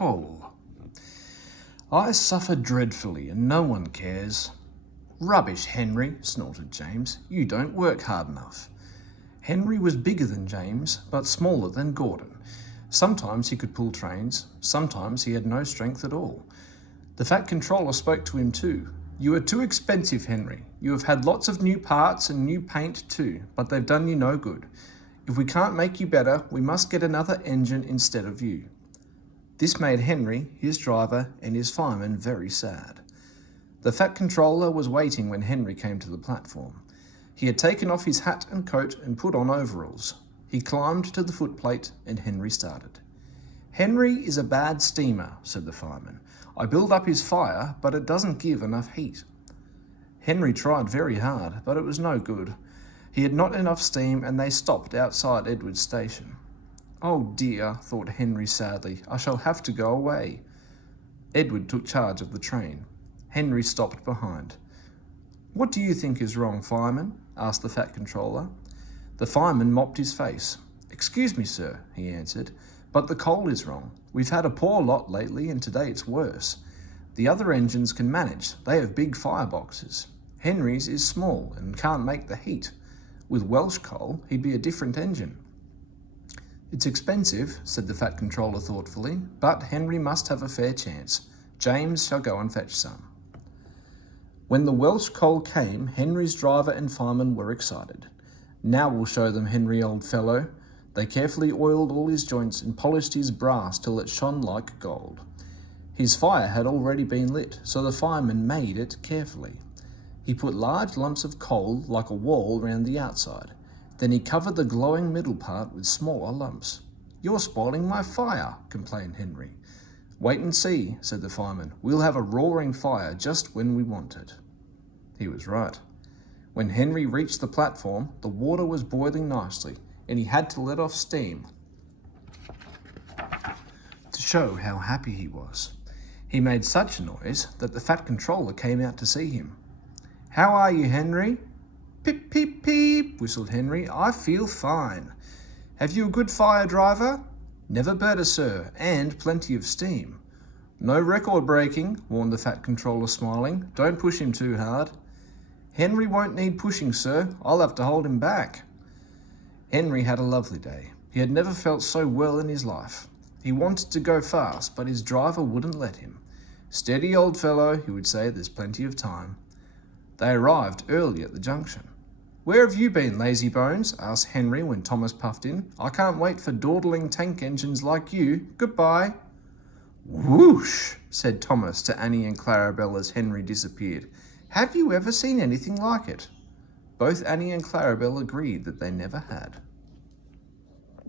coal. I suffer dreadfully and no one cares. Rubbish, Henry, snorted James. You don't work hard enough. Henry was bigger than James, but smaller than Gordon. Sometimes he could pull trains, sometimes he had no strength at all. The Fat Controller spoke to him too. You are too expensive, Henry. You have had lots of new parts and new paint too, but they've done you no good. If we can't make you better, we must get another engine instead of you. This made Henry, his driver, and his fireman very sad. The Fat Controller was waiting when Henry came to the platform. He had taken off his hat and coat and put on overalls. He climbed to the footplate and Henry started. Henry is a bad steamer, said the fireman. I build up his fire, but it doesn't give enough heat. Henry tried very hard, but it was no good. He had not enough steam and they stopped outside Edward's station. Oh dear, thought Henry sadly, I shall have to go away. Edward took charge of the train. Henry stopped behind. What do you think is wrong, fireman? Asked the Fat Controller. The fireman mopped his face. Excuse me, sir, he answered, but the coal is wrong. We've had a poor lot lately and today it's worse. The other engines can manage. They have big fireboxes. Henry's is small and can't make the heat. With Welsh coal, he'd be a different engine. It's expensive, said the Fat Controller thoughtfully, but Henry must have a fair chance. James shall go and fetch some. When the Welsh coal came, Henry's driver and fireman were excited. Now we'll show them, Henry, old fellow. They carefully oiled all his joints and polished his brass till it shone like gold. His fire had already been lit, so the fireman made it carefully. He put large lumps of coal like a wall round the outside. Then he covered the glowing middle part with smaller lumps. You're spoiling my fire, complained Henry. Wait and see, said the fireman. We'll have a roaring fire just when we want it. He was right. When Henry reached the platform, the water was boiling nicely, and he had to let off steam to show how happy he was. He made such a noise that the Fat Controller came out to see him. How are you, Henry? Pip, pip, peep, whistled Henry. I feel fine. Have you a good fire, driver? Never better, sir, and plenty of steam. No record breaking, warned the Fat Controller, smiling. Don't push him too hard. Henry won't need pushing, sir. I'll have to hold him back. Henry had a lovely day. He had never felt so well in his life. He wanted to go fast, but his driver wouldn't let him. Steady, old fellow, he would say, there's plenty of time. They arrived early at the junction. Where have you been, lazy bones? Asked Henry when Thomas puffed in. I can't wait for dawdling tank engines like you. Goodbye. Whoosh, said Thomas to Annie and Clarabelle as Henry disappeared. Have you ever seen anything like it? Both Annie and Clarabelle agreed that they never had.